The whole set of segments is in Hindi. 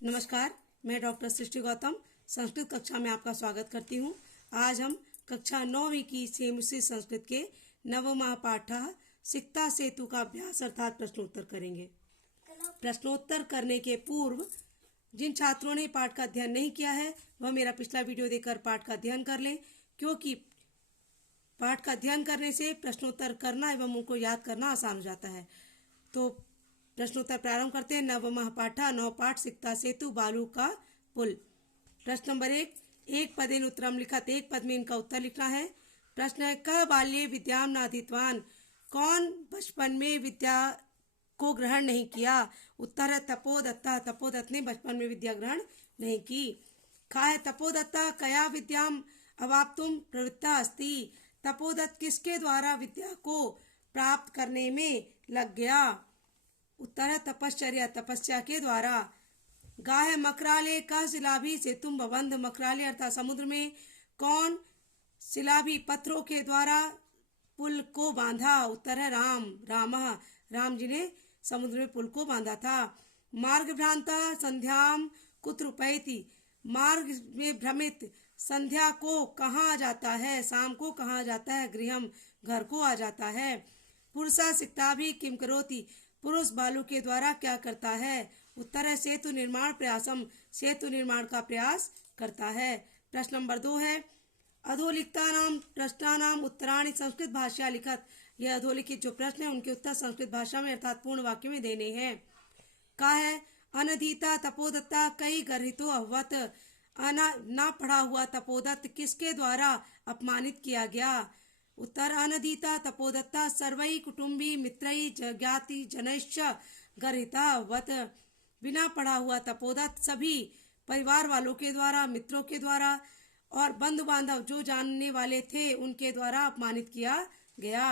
नमस्कार, मैं डॉक्टर सृष्टि गौतम संस्कृत कक्षा में आपका स्वागत करती हूँ। आज हम कक्षा 9वीं की सेमुसी संस्कृत के नवमः पाठः सिक्ता सेतु का अभ्यास अर्थात प्रश्नोत्तर करेंगे। प्रश्नोत्तर करने के पूर्व जिन छात्रों ने पाठ का अध्ययन नहीं किया है वह मेरा पिछला वीडियो देखकर पाठ का अध्ययन कर लें, क्योंकि पाठ का अध्ययन करने से प्रश्नोत्तर करना एवं उनको याद करना आसान हो जाता है। तो प्रश्नोत्तर प्रारंभ करते हैं। नवमः पाठः नव पाठ सिक्ता सेतु बालू का पुल। प्रश्न नंबर 1, एक पदेन उत्तरम लिखत, एक पद में इनका उत्तर लिखना है। प्रश्न है, कह बाल्ये विद्याम नाधीतवान, कौन बचपन में विद्या को ग्रहण नहीं किया। उत्तर है तपोदत्ता, तपोदत्त ने बचपन में विद्या ग्रहण नहीं की। खा है तपोदत्ता कया विद्याम अवाप्तुम प्रवृत्ता अस्ति, तपोदत्त किसके द्वारा विद्या को प्राप्त करने में लग गया। उत्तर है तपश्चर्या, तपस्या के द्वारा। गा है मकराले का शिलाभी से तुम बबंध, मकराले अर्थात समुद्र में कौन शिलाभी पत्थरों के द्वारा पुल को बांधा। उत्तर है राम, राम जी ने समुद्र में पुल को बांधा था। मार्ग भ्रांता संध्याम कुत्र उपैति, मार्ग में भ्रमित संध्या को कहाँ जाता है, शाम को कहाँ जाता है। गृहम घर को आ जाता है। पुरुषा सिक्ताभि किम करोति, पुरुष बालू के द्वारा क्या करता है। उत्तर है सेतु निर्माण प्रयासम, सेतु निर्माण का प्रयास करता है। प्रश्न नंबर 2 है, अधोलिखितानां प्रश्नानां उत्तराणि संस्कृत भाषा लिखत, यह अधोलिखित जो प्रश्न है उनके उत्तर संस्कृत भाषा में अर्थात पूर्ण वाक्य में देने हैं। का है अनधीता तपोदत्ता कई गर्हितो अभवत, ना पढ़ा हुआ तपोदत्त किसके द्वारा अपमानित किया गया। उत्तर अनधीता तपोदत्ता सर्वै कुटुंबी मित्रै ज्ञाति जनैश्च गर्हिता अभवत, बिना पढ़ा हुआ तपोदत्त सभी परिवार वालों के द्वारा, मित्रों के द्वारा और बंधु बांधव जो जानने वाले थे उनके द्वारा अपमानित किया गया।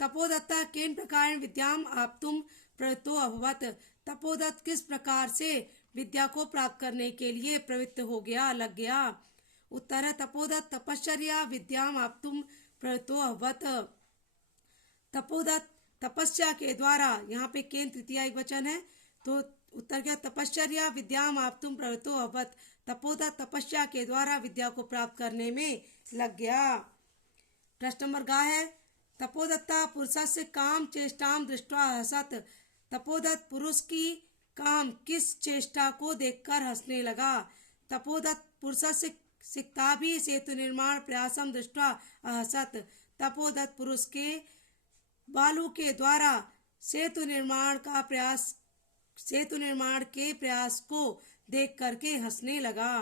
तपोदत्ता केन प्रकार विद्याम आप्तुम प्रवृत्तो अभवत, तपोदत्त किस प्रकार से विद्या को प्राप्त करने के लिए प्रवृत्त हो गया, लग गया। उत्तर है तपोदत्त तपश्चर्या विद्याम आप्तुम प्रवृत्तो अभवत, तपोदत्त तपस्या के द्वारा, यहाँ पे केन तृतीया एक वचन है तो उत्तर क्या तपश्चर्या विद्याम आप्तुम प्रवृत्तो अभवत, तपोदत्त तपस्या के द्वारा विद्या को प्राप्त करने में लग गया। प्रश्न नंबर गा है, तपोदत्ता पुरुषस्य काम चेष्टाम दृष्ट्वा हसत, तपोदत्त पुरुष की काम किस चेष्टा को देखकर हंसने लगा। तपोदत्त पुरुषस्य सिक्ताभि सेतु निर्माण प्रयासम दृष्ट्वा अहसत, तपोदत्त पुरुष के बालू के द्वारा सेतु निर्माण के प्रयास को देख करके हंसने लगा।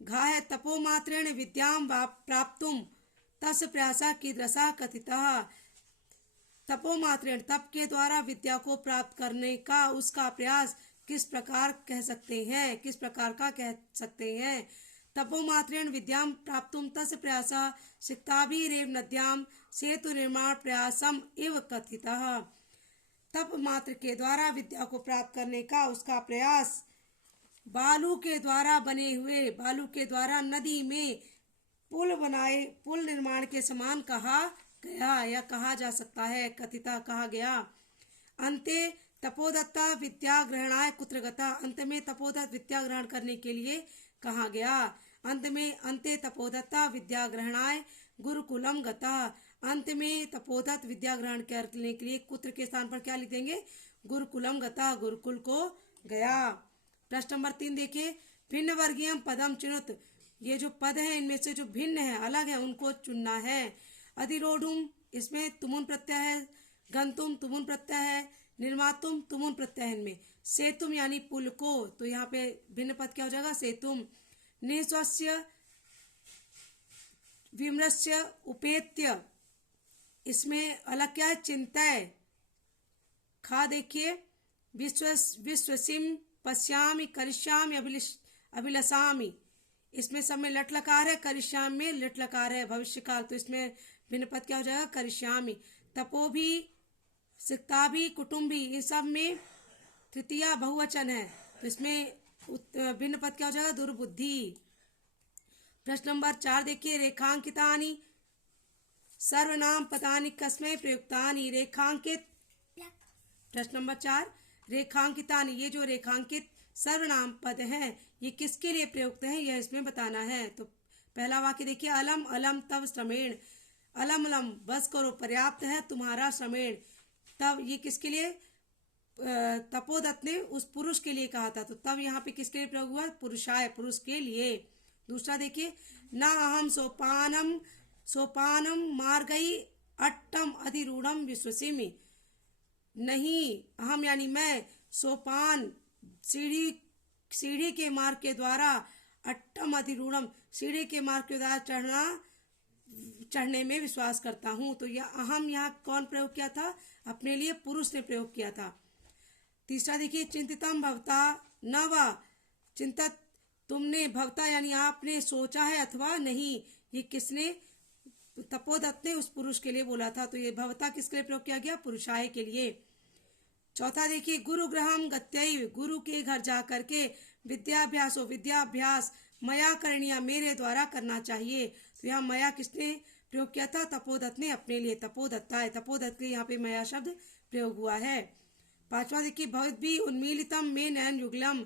घा है तपोमात्रेण विद्याम प्राप्तुम तस् प्रयासा कीदृशा कथितः, तपोमात्रेण तप के द्वारा विद्या को प्राप्त करने का उसका प्रयास किस प्रकार कह सकते हैं, किस प्रकार का कह सकते हैं। तपोमात्रेण विद्याम प्राप्तुम तस्य प्रयासा सिक्ताभिरेव नद्याम सेतु निर्माण प्रयासम इव कथितः, तप मात्र के द्वारा विद्या को प्राप्त करने का उसका प्रयास बालू के द्वारा बने हुए, बालू के द्वारा नदी में पुल निर्माण के समान कहा गया या कहा जा सकता है, कथिता कहा गया। अंते तपोदत्ता विद्या ग्रहणाय कुत्र गता, अंत में तपोदत्त विद्या ग्रहण करने के लिए कहा गया। अंते तपोदत्ता विद्या ग्रहणाय गुरुकुलम गता, अंत में तपोदत्त विद्या ग्रहण करने के लिए कुत्र के स्थान पर क्या लिख देंगे, गुरुकुलम गता, गुरुकुल को गया। प्रश्न नंबर 3 देखिए, भिन्न वर्गीयम पदम चुनुत, ये जो पद है इनमें से जो भिन्न है, अलग है, उनको चुनना है। अधिरोढ़ुम इसमें तुमुन प्रत्यय है, गंतुम तुमुन प्रत्यय है, निर्मातुम तुमुन प्रत्यय है इनमें। सेतुम यानी पुल को, तो यहाँ पे भिन्न पद क्या हो जाएगा, सेतुम। निस्वस्य विमृश्य उपेत्य, इसमें अलग क्या है, चिंतय। खा देखिए, विश्वसिम पश्यामि करिष्यामि अभिलषामि, इसमें सब में लट लकार है, करिष्यामि में लट लकार है भविष्य काल, तो इसमें भिन्न पद क्या हो जाएगा, करिष्यामि। तपो भी सिक्ताभि कुटुंबी, इन सब में तृतीया बहुवचन है, तो इसमें भिन्न पद क्या हो जाएगा, दुर्बुद्धि। प्रश्न नंबर 4 देखिए, रेखांकितानि सर्वनाम पदानि कस्मै प्रयुक्तानि, रेखांकित। प्रश्न नंबर 4, रेखांकितानि, ये जो रेखांकित सर्वनाम पद हैं, ये किसके लिए प्रयुक्त हैं यह इसमें बताना है। तो पहला वाक्य देखिए, अलम अलम तव श्रमेण, अलम अलम बस करो, पर्याप्त है तुम्हारा श्रमेण। तब ये किसके लिए, तपोदत्त ने उस पुरुष के लिए कहा था, तो तब यहाँ पे किसके लिए प्रयोग हुआ, पुरुषाय, पुरुष के लिए। दूसरा देखिए, न अहम सोपानम सोपानम मार्गई अट्टम अधिरूढ़म विश्वसिमि, नहीं अहम यानी मैं, सोपान सीढ़ी के मार्ग के द्वारा, अट्टम अधिरूढ़म सीढ़ी के मार्ग के द्वारा चढ़ने में विश्वास करता हूं। तो यह अहम यहाँ कौन प्रयोग किया था, अपने लिए पुरुष ने प्रयोग किया था। तीसरा देखिए, चिंतितम भवता न वा, चिंतित तुमने, भवता यानी आपने सोचा है अथवा नहीं, ये किसने, तपोदत्त ने उस पुरुष के लिए बोला था। तो ये भवता किसके लिए प्रयोग किया गया, पुरुषाय के लिए। चौथा देखिए, गुरु गृहम गत्यैव, गुरु के घर जा करके, विद्याभ्यासो विद्याभ्यास, मया करणीय मेरे द्वारा करना चाहिए। तो यहाँ मया किसने प्रयोग किया था, तपोदत्त ने अपने लिए, तपोदत्ता है, तपोदत्त के यहाँ पे मया शब्द प्रयोग हुआ है। पांचवा देखिए, भवद्भिः उन्मीलितम मे नयन युगलम,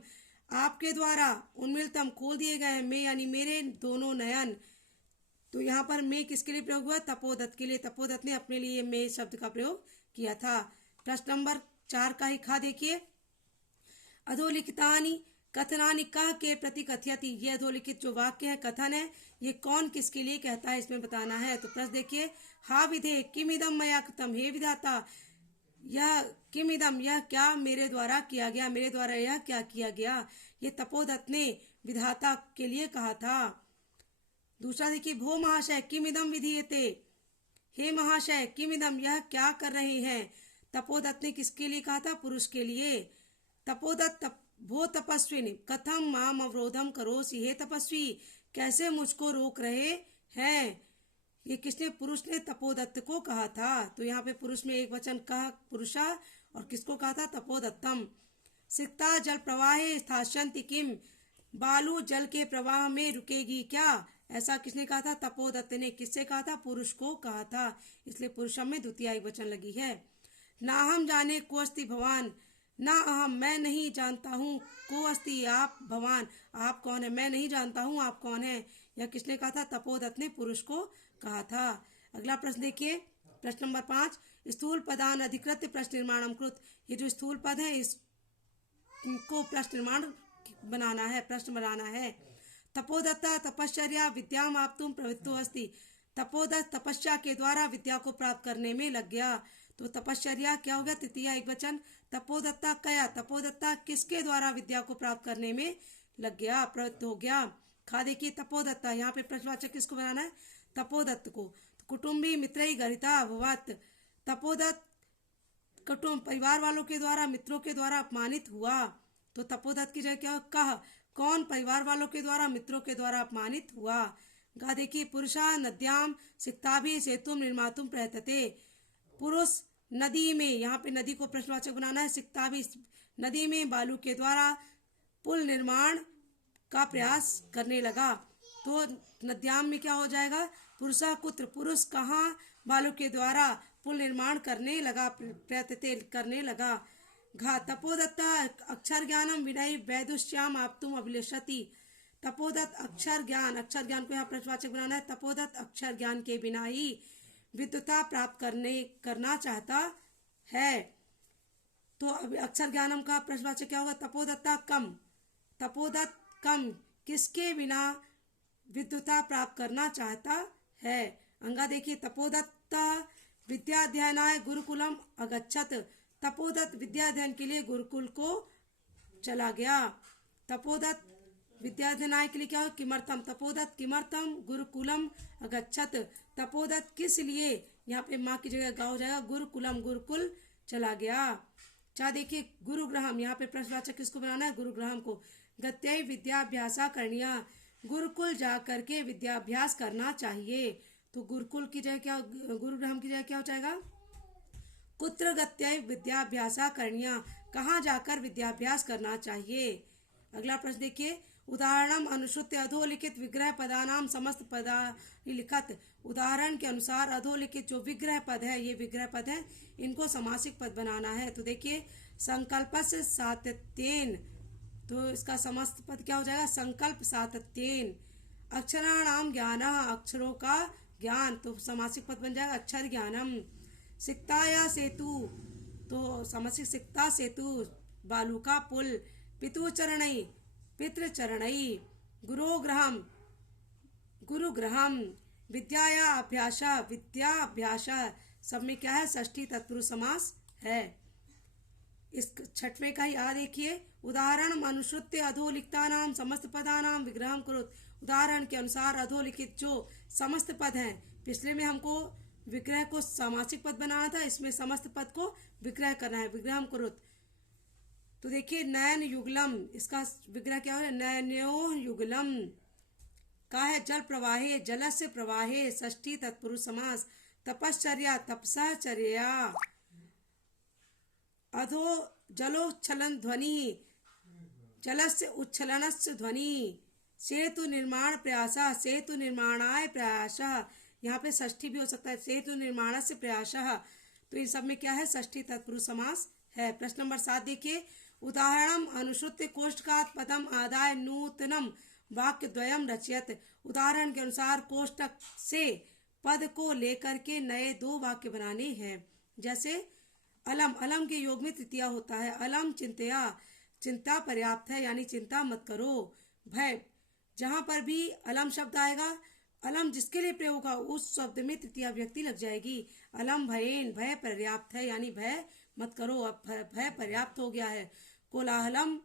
आपके द्वारा उन्मीलितम खोल दिए गए हैं, मे यानी मेरे दोनों नयन। तो यहाँ पर मे किसके लिए प्रयोग हुआ, तपोदत्त के लिए, तपोदत्त ने अपने लिए मे शब्द का प्रयोग किया था। प्रश्न नंबर 4 का ही खा देखिए, अधोलिखितानि कथनानि कह के प्रति कथयति, ये अधोलिखित जो वाक्य है, कथन है, ये कौन किसके लिए कहता है इसमें बताना है। तो प्रश्न देखिए, हा विधे किमिदम मया कृतम, हे विधाता यह किमिदम, यह क्या मेरे द्वारा किया गया, मेरे द्वारा यह क्या किया गया, ये तपोदत्त ने विधाता के लिए कहा था। दूसरा देखिए, भो महाशय किमिदम विधीयते, हे महाशय किमिदम, यह क्या कर रहे हैं, तपोदत्त ने किसके लिए कहा था, पुरुष के लिए। तपोदत्त भो तपस्विनी कथम माम अवरोधम करोसि, हे तपस्वी कैसे मुझको रोक रहे हैं, ये किसने, पुरुष ने तपोदत्त को कहा था। तो यहाँ पे पुरुष में एक वचन कहा पुरुषा, और किसको कहा था, तपोदत्तम। सिक्ता जल प्रवाहे स्थास्यन्ति किम, बालू जल के प्रवाह में रुकेगी क्या, ऐसा किसने कहा था, तपोदत्त ने। किससे कहा था, पुरुष को कहा था, इसलिए पुरुषम में द्वितीय वचन लगी है। ना हम जाने को अस्ति भगवान, ना अहम मैं नहीं जानता हूँ, को अस्ति आप, भगवान आप कौन है, मैं नहीं जानता हूँ आप कौन है, यह किसने कहा था, तपोदत्त ने पुरुष को कहा था। अगला प्रश्न देखिए, प्रश्न नंबर 5, स्थूल पदान अधिकृत्य प्रश्न निर्माणम कृत, ये जो स्थूल पद है इसको प्रश्न निर्माण बनाना है, प्रश्न बनाना है। तपोदत्ता तपश्चर्या विद्याम आप्तुम प्रवृत्तो अस्ति, तपोदत्त तपस्या के द्वारा विद्या को प्राप्त करने में लग गया। तो तपश्चर्या क्या हो गया, तृतीय एक वचन। तपोदत्ता कया, तपोदत्ता किसके द्वारा विद्या को प्राप्त करने में लग गया, प्रवृत्त हो गया। खा देखिए, तपोदत्ता, यहाँ पे प्रश्नवाचक किसको बनाना है, तपोदत्त को। तो कुटुम्बी मित्रई गरिता अभवत्, तपोदत्त कुटुंब परिवार वालों के द्वारा, मित्रों के द्वारा अपमानित हुआ। तो तपोदत्त की जगह क्या हो, कह कौन परिवार वालों के द्वारा, मित्रों के द्वारा अपमानित हुआ। गा देखिए, पुरुषा नद्याम सिक्ताभि सेतुम निर्मातुम प्रयतते, पुरुष नदी में, यहाँ पे नदी को प्रश्नवाचक बनाना है, सिक्ताभि नदी में बालू के द्वारा पुल निर्माण का प्रयास करने लगा। तो नद्याम में क्या हो जाएगा, पुरुषा कुत्र, पुरुष कहाँ, बालू के द्वारा पुल निर्माण करने लगा, प्रयत्ते करने लगा। घा तपोदत्ता अक्षर ज्ञानम विनय वैदुष्याम आप्तुम अभिलषति, तपोदत्त अक्षर ज्ञान को यहाँ प्रश्नवाचक बनाना है, तपोदत्त अक्षर ज्ञान के बिना ही विद्वता प्राप्त करना चाहता है। तो अब अक्षर ज्ञानम का प्रश्नवाचक क्या होगा, तपोदत्ता कम, तपोदत्त कम किसके बिना विद्वता प्राप्त करना चाहता है। अंगा देखिए, तपोदत्त विद्याध्ययनाय गुरुकुलम अगच्छत, तपोदत्त विद्याध्ययन के लिए गुरुकुल को चला गया। तपोदत्त विद्याध्ययनाय के लिए क्या हो, किमर्थम, तपोदत्त किमर्थम गुरुकुलम अगच्छत, तपोदत्त किस लिए, यहाँ पे माँ की जगह गा हो जाएगा, गुरुकुलम गुरुकुल चला गया। चाह देखिए, गुरुग्रहम, यहाँ पे प्रश्नवाचक किसको बनाना है, गुरुग्रहम को। गत्यै विद्याभ्यासा करणीया, गुरुकुल जा करके विद्याभ्यास करना चाहिए। तो गुरुकुल की जगह क्या, गुरुग्रहम की जगह क्या हो जाएगा, कुत्र गत्यै विद्याभ्यासा करणीया, कहाँ जाकर विद्याभ्यास करना चाहिए। अगला प्रश्न देखिए, उदाहरणम अनुश्रुत्य अधोलिखित विग्रह पदानाम समस्त पदानि लिखत, उदाहरण के अनुसार अधोलिखित जो विग्रह पद है, ये विग्रह पद है, इनको समासिक पद बनाना है। तो देखिए, संकल्पस्य सातत्येन तो इसका समस्त पद क्या हो जाएगा? संकल्प सातत्येन। अक्षराणाम ज्ञानः, अक्षरों का ज्ञान, तो समासिक पद बन जाएगा अक्षर ज्ञानम। सिक्ताया सेतु, तो समासिक सिक्ता सेतु, बालू का पुल। पितुचरणई, पितृचरणई। गुरुग्रहम, गुरुग्रहम। विद्याया अभ्यास, विद्या अभ्यास। सब में क्या है? षष्ठी तत्पुरुष समास है। इस छठवें का ही आ देखिए, उदाहरण अनुश्रुत्य अधोलिखितानाम समस्त पदानाम विग्रहम कुरुत। उदाहरण के अनुसार अधोलिखित जो समस्त पद हैं, पिछले में हमको विग्रह को सामासिक पद बनाना था, इसमें समस्त पद को विग्रह करना है, विग्रहम कुरुत। तो देखिए नयन युगलम, इसका विग्रह क्या हो रहा है? नयनो युगलम का है जल प्रवाहे, जलस्य प्रवाहे, षष्ठी तत्पुरुष समास। तपश्चर्या, तपसाचर्या। अधो जलोच्छलन ध्वनि, जलस्य उच्छलनस्य ध्वनि। सेतु निर्माण प्रयास, सेतु निर्माणाय प्रयास। यहाँ पे षष्ठी भी हो सकता है, सेतु निर्माणस्य प्रयास। तो इन सब में क्या है? षष्ठी तत्पुरुष समास है। प्रश्न नंबर 7 देखिए, उदाहरणम अनुश्रुत्य कोष्ठकात् पदम आदाय नूतनम वाक्य द्वयम रचयत। उदाहरण के अनुसार कोष्ठक से पद को लेकर के नए 2 वाक्य बनाने हैं। जैसे अलम, अलम के योग में तृतीया होता है। अलम चिंतया, चिंता पर्याप्त है यानी चिंता मत करो। भय, जहां पर भी अलम शब्द आएगा, अलम जिसके लिए प्रयोग होगा उस शब्द में तृतीया व्यक्ति लग जाएगी। अलम भयेन, भय पर्याप्त है यानी भय मत करो, अब भय पर्याप्त हो गया है। कोलाहलम,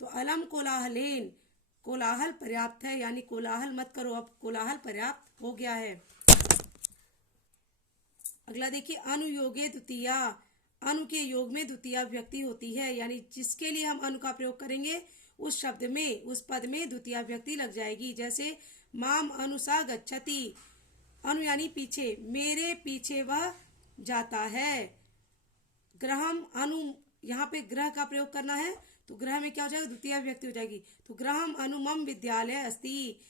तो अलम कोलाहलेन, कोलाहल पर्याप्त है यानी कोलाहल मत करो, अब कोलाहल पर्याप्त हो गया है। अगला देखिए, अनुयोगे द्वितीया। अनु के योग में द्वितीया व्यक्ति होती है, यानी जिसके लिए हम अनु का प्रयोग करेंगे उस शब्द में, उस पद में द्वितीया व्यक्ति लग जाएगी। जैसे माम अनुसा गच्छति, अनु यानी पीछे, मेरे पीछे वह जाता है। ग्रहम, अनु, यहाँ पे ग्रह का प्रयोग करना है तो ग्रह में क्या हो जाएगा? द्वितीय व्यक्ति हो जाएगी। तो ग्रहम अनु मम विद्यालय अस्ति,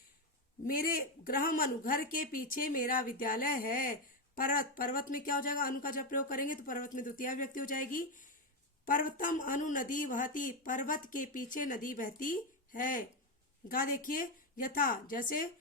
मेरे ग्रहम अनु, घर के पीछे मेरा विद्यालय है। पर्वत, पर्वत में क्या हो जाएगा? अनु का जब प्रयोग करेंगे तो पर्वत में द्वितीय व्यक्ति हो जाएगी। पर्वतम अनु नदी वहती, पर्वत के पीछे नदी बहती है। गा देखिए, यथा, जैसे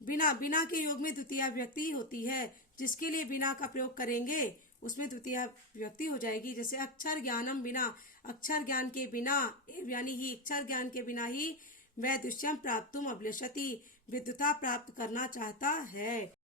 बिना, बिना के योग में द्वितीय व्यक्ति होती है, जिसके लिए बिना का प्रयोग करेंगे उसमें द्वितीय व्यक्ति हो जाएगी। जैसे अक्षर ज्ञानम बिना, अक्षर ज्ञान के बिना, यानी ही अक्षर ज्ञान के बिना ही वैदुष्यम प्राप्तुम अभिलषति, विद्वता प्राप्त करना चाहता है।